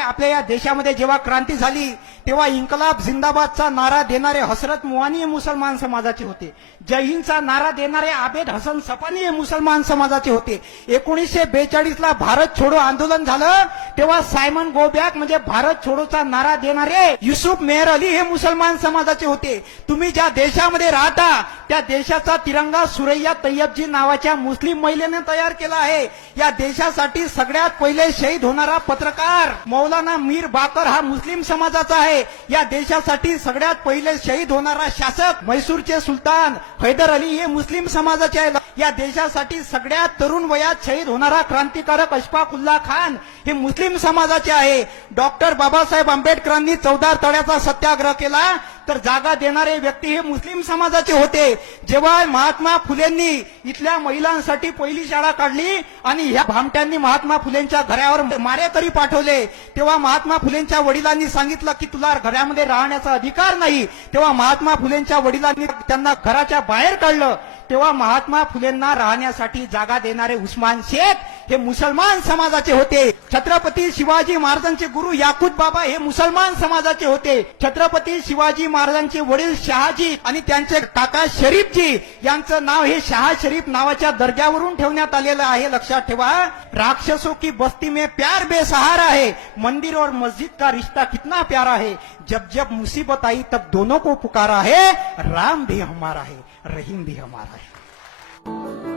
आपल्या या देशामध्ये जेव्हा क्रांती झाली तेव्हा इन्कलाब जिंदाबादचा नारा देणारे हसरत मुआनी हे मुसलमान समाजाचे होते. जय हिंदचा नारा देणारे आबेद हसन सपानी हे मुसलमान समाजाचे होते. 1942 ला भारत छोडो आंदोलन झालं तेव्हा सायमन गो बॅक म्हणजे भारत छोडोचा नारा देणारे युसुफ मेहर अली हे मुसलमान समाजाचे होते. तुम्ही ज्या देशामध्ये राहता त्या देशाचा तिरंगा सुरैया तय्यबजी नावाच्या मुस्लिम महिलेने तयार केला आहे. या देशासाठी सगळ्यात पहिले शहीद होणारा पत्रकार मौलाना मीर बाकर हा मुस्लिम समाजाचा आहे. या देशासाठी सगळ्यात पहिले शहीद होणारा शासक म्हैसूरचे सुलतान हैदर अली हे मुस्लिम समाजाचे आहे. या देशासाठी सगळ्यात तरुण वयात शहीद होणारा क्रांतिकारक अशफाकुल्ला खान हे मुस्लिम समाजाचे आहे. डॉक्टर बाबासाहेब आंबेडकरांनी 14 तळ्याचा सत्याग्रह केला तर जागा देणारे व्यक्ती हे मुस्लिम समाजाचे होते. जेव्हा महात्मा फुलेंनी इथल्या महिलांसाठी पहिली शाळा काढली आणि ह्या भामट्यांनी महात्मा फुलेंच्या घरावर मारेकरी पाठवले तेव्हा महात्मा फुलेंच्या वडिलांनी सांगितलं की तुला घरामध्ये राहण्याचा अधिकार नाही. तेव्हा महात्मा फुलेंच्या वडिलांनी त्यांना घराच्या बाहेर काढलं. तेव्हा महात्मा फुलेंना राहण्यासाठी जागा देणारे उस्मान शेख हे मुसलमान समाजाचे होते. छत्रपती शिवाजी महाराजांचे गुरु याकूत बाबा हे मुसलमान समाजाचे होते. छत्रपती शिवाजी महाराजांचे वडील शहाजी आणि त्यांचे काका शरीफजी यांचं नाव हे शाह शरीफ नावाच्या दर्जावरून ठेवण्यात आलेलं आहे. लक्षात ठेवा, राक्षसों की बस्ती में प्यार बेसहारा है, मंदिर और मस्जिद का रिश्ता कितना प्यारा है, जब जब मुसीबत आई तब दोनों को पुकारा है, राम भी हमारा है, रहीम भी हमारा है.